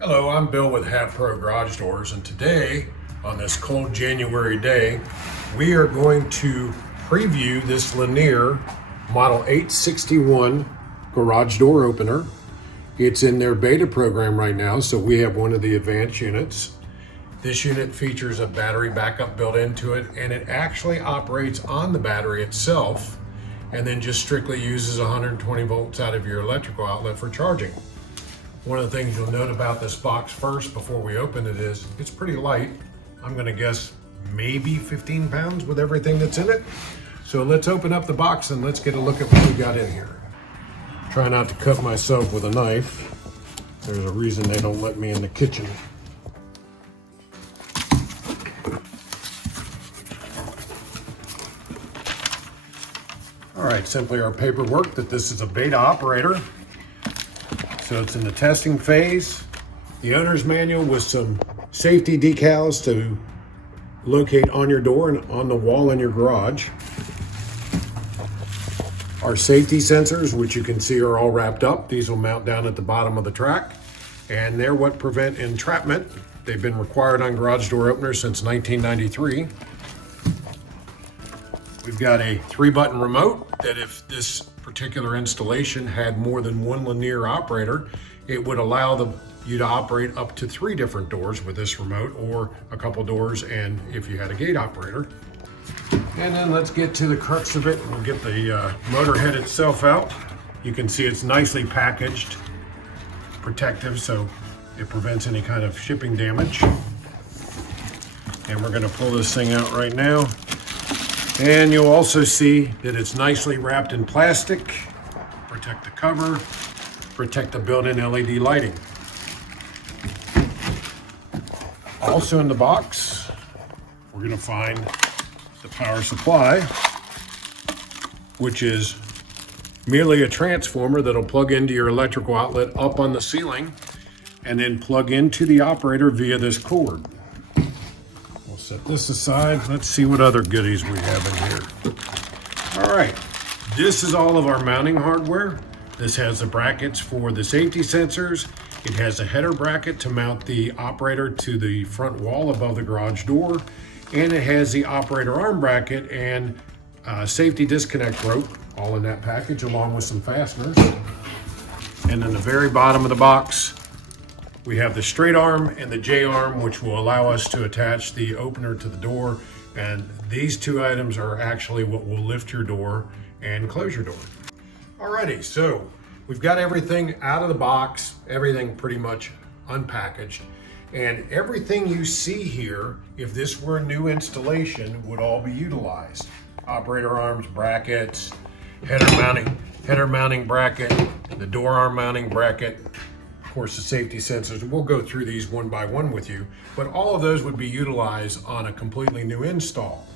Hello, I'm Bill with Habpro Garage Doors, and today, on this cold January day, we are going to preview this Lanier Model 861 garage door opener. It's in their beta program right now, so we have one of the advanced units. This unit features a battery backup built into it, and it actually operates on the battery itself, and then just strictly uses 120 volts out of your electrical outlet for charging. One of the things you'll note about this box first before we open it is it's pretty light. I'm gonna guess maybe 15 pounds with everything that's in it. So let's open up the box and let's get a look at what we got in here. Try not to cut myself with a knife. There's a reason they don't let me in the kitchen. All right, simply our paperwork that this is a beta operator. So it's in the testing phase. The owner's manual with some safety decals to locate on your door and on the wall in your garage. Our safety sensors, which you can see are all wrapped up. These will mount down at the bottom of the track, and they're what prevent entrapment. They've been required on garage door openers since 1993. We've got a 3-button remote that if this particular installation had more than one Lanier operator, it would allow you to operate up to 3 different doors with this remote, or a couple doors and if you had a gate operator. And then let's get to the crux of it. We'll get the motor head itself out. You can see it's nicely packaged, protective, so it prevents any kind of shipping damage. And we're gonna pull this thing out right now. And you'll also see that it's nicely wrapped in plastic, protect the cover, protect the built-in LED lighting. Also in the box, we're gonna find the power supply, which is merely a transformer that'll plug into your electrical outlet up on the ceiling and then plug into the operator via this cord. Set this aside. Let's see what other goodies we have in here. All right, this is all of our mounting hardware. This has the brackets for the safety sensors. It has a header bracket to mount the operator to the front wall above the garage door. And it has the operator arm bracket and safety disconnect rope, all in that package, along with some fasteners. And then the very bottom of the box, we have the straight arm and the J arm, which will allow us to attach the opener to the door. And these 2 items are actually what will lift your door and close your door. Alrighty, so we've got everything out of the box, everything pretty much unpackaged. And everything you see here, if this were a new installation, would all be utilized. Operator arms, brackets, header mounting bracket, the door arm mounting bracket, of course, the safety sensors. We'll go through these one by one with you, but all of those would be utilized on a completely new install.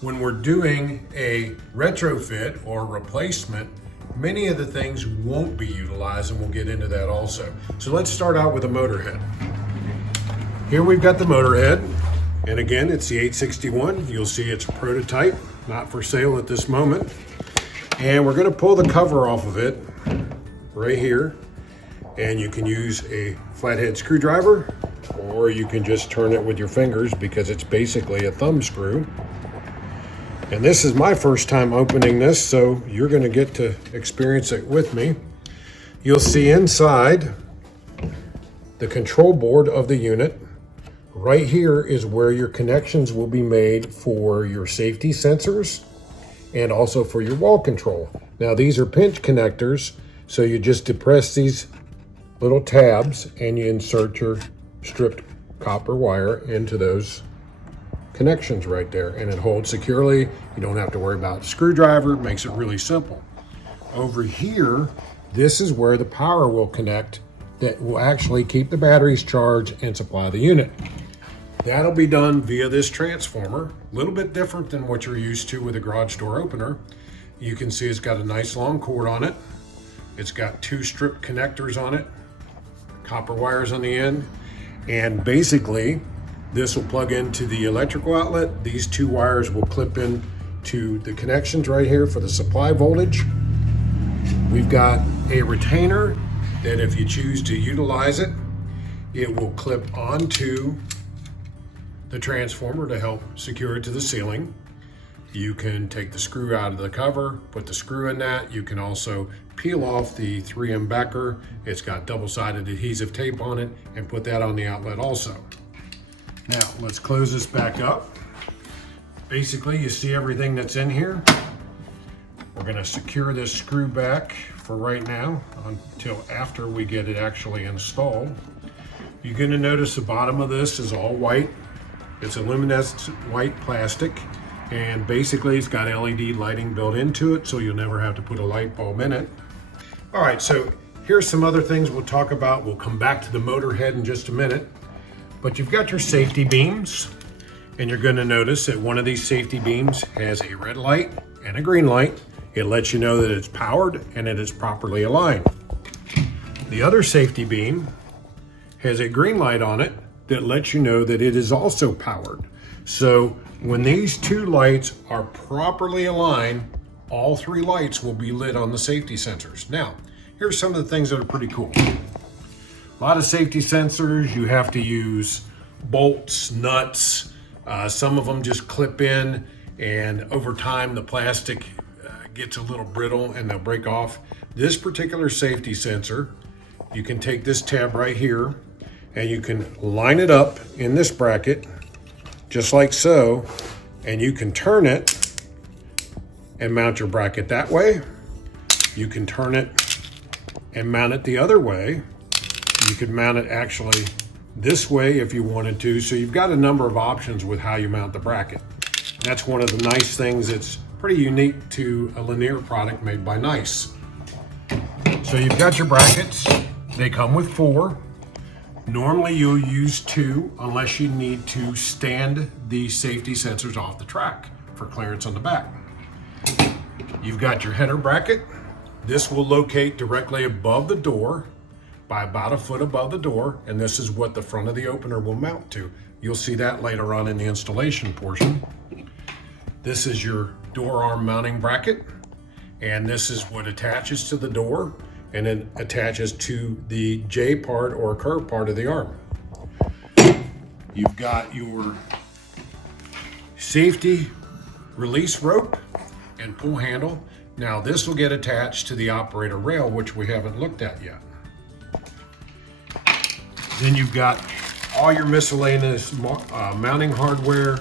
When we're doing a retrofit or replacement, many of the things won't be utilized, and we'll get into that also. So let's start out with the motor head. Here we've got the motor head, and again, it's the 861. You'll see it's a prototype, not for sale at this moment. And we're gonna pull the cover off of it right here. And you can use a flathead screwdriver, or you can just turn it with your fingers because it's basically a thumb screw. And this is my first time opening this, so you're gonna get to experience it with me. You'll see inside the control board of the unit. Right here is where your connections will be made for your safety sensors and also for your wall control. Now these are pinch connectors, so you just depress these little tabs and you insert your stripped copper wire into those connections right there, and it holds securely. You don't have to worry about the screwdriver. It makes it really simple. Over here, this is where the power will connect that will actually keep the batteries charged and supply the unit. That'll be done via this transformer, a little bit different than what you're used to with a garage door opener. You can see it's got a nice long cord on it. It's got 2 stripped connectors on it, copper wires on the end, and basically this will plug into the electrical outlet. These 2 wires will clip in to the connections right here for the supply voltage. We've got a retainer that if you choose to utilize it, it will clip onto the transformer to help secure it to the ceiling. You can take the screw out of the cover, put the screw in that. You can also peel off the 3M backer. It's got double-sided adhesive tape on it, and put that on the outlet also. Now, let's close this back up. Basically, you see everything that's in here. We're gonna secure this screw back for right now until after we get it actually installed. You're gonna notice the bottom of this is all white. It's a luminescent white plastic, and basically it's got LED lighting built into it, so you'll never have to put a light bulb in it. All right, so here's some other things we'll talk about. We'll come back to the motor head in just a minute, but you've got your safety beams, and you're gonna notice that one of these safety beams has a red light and a green light. It lets you know that it's powered and it is properly aligned. The other safety beam has a green light on it that lets you know that it is also powered. So when these two lights are properly aligned, all three lights will be lit on the safety sensors. Now, here's some of the things that are pretty cool. A lot of safety sensors, you have to use bolts, nuts. Some of them just clip in, and over time the plastic gets a little brittle and they'll break off. This particular safety sensor, you can take this tab right here and you can line it up in this bracket, just like so, and you can turn it and mount your bracket that way. You can turn it and mount it the other way. You could mount it actually this way if you wanted to. So you've got a number of options with how you mount the bracket. That's one of the nice things that's pretty unique to a linear product made by Nice. So you've got your brackets. They come with 4. Normally you'll use 2 unless you need to stand the safety sensors off the track for clearance on the back. You've got your header bracket. This will locate directly above the door by about a foot above the door, and this is what the front of the opener will mount to. You'll see that later on in the installation portion. This is your door arm mounting bracket, and this is what attaches to the door and it attaches to the J part or curve part of the arm. You've got your safety release rope and pull handle. Now this will get attached to the operator rail, which we haven't looked at yet. Then you've got all your miscellaneous mounting hardware,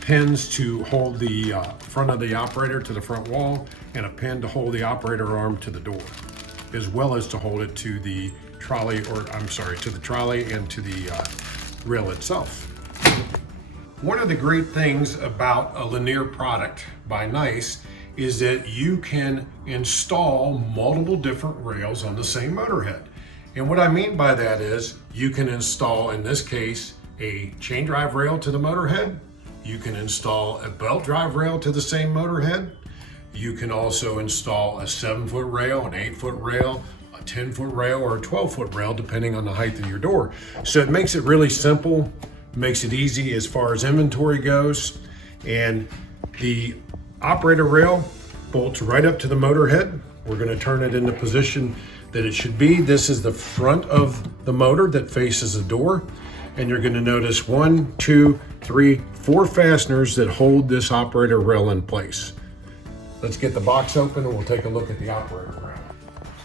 pins to hold the front of the operator to the front wall, and a pin to hold the operator arm to the door, as well as to hold it to the trolley, to the trolley and to the rail itself. One of the great things about a linear product by Nice is that you can install multiple different rails on the same motor head. And what I mean by that is you can install, in this case, a chain drive rail to the motor head. You can install a belt drive rail to the same motor head. You can also install a 7-foot rail, an 8-foot rail, a 10-foot rail, or a 12-foot rail, depending on the height of your door. So it makes it really simple, makes it easy as far as inventory goes. And the operator rail bolts right up to the motor head. We're going to turn it in the position that it should be. This is the front of the motor that faces the door. And you're going to notice 1, 2, 3, 4 fasteners that hold this operator rail in place. Let's get the box open and we'll take a look at the operator rail.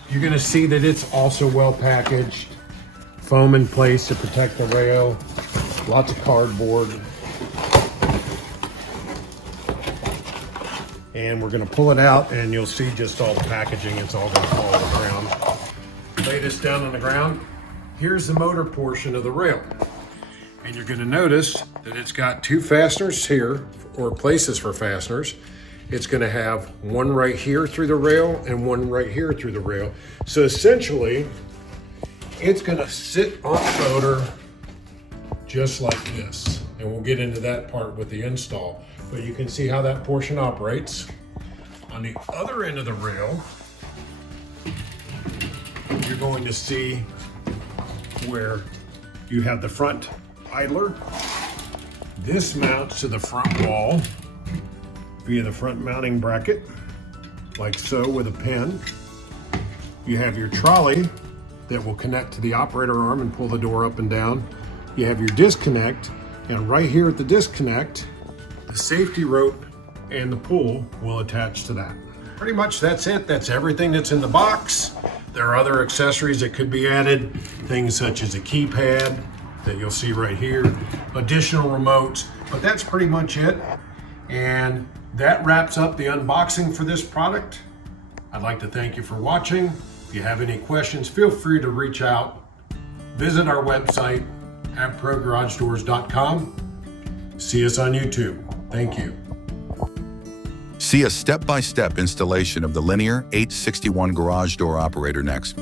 You're going to see that it's also well packaged, foam in place to protect the rail, lots of cardboard. And we're going to pull it out and you'll see just all the packaging. It's all going to fall on the ground. Lay this down on the ground. Here's the motor portion of the rail. And you're going to notice that it's got 2 fasteners here, or places for fasteners. It's going to have one right here through the rail and one right here through the rail. So essentially, it's going to sit on the motor just like this. And we'll get into that part with the install. But you can see how that portion operates. On the other end of the rail, you're going to see where you have the front idler. This mounts to the front wall via the front mounting bracket, like so, with a pin. You have your trolley that will connect to the operator arm and pull the door up and down. You have your disconnect, and right here at the disconnect, the safety rope and the pull will attach to that. Pretty much that's it. That's everything that's in the box. There are other accessories that could be added, things such as a keypad that you'll see right here, additional remotes, but that's pretty much it. And that wraps up the unboxing for this product. I'd like to thank you for watching. If you have any questions, feel free to reach out. Visit our website, habprogaragedoors.com. See us on YouTube. Thank you. See a step-by-step installation of the linear 861 garage door operator next.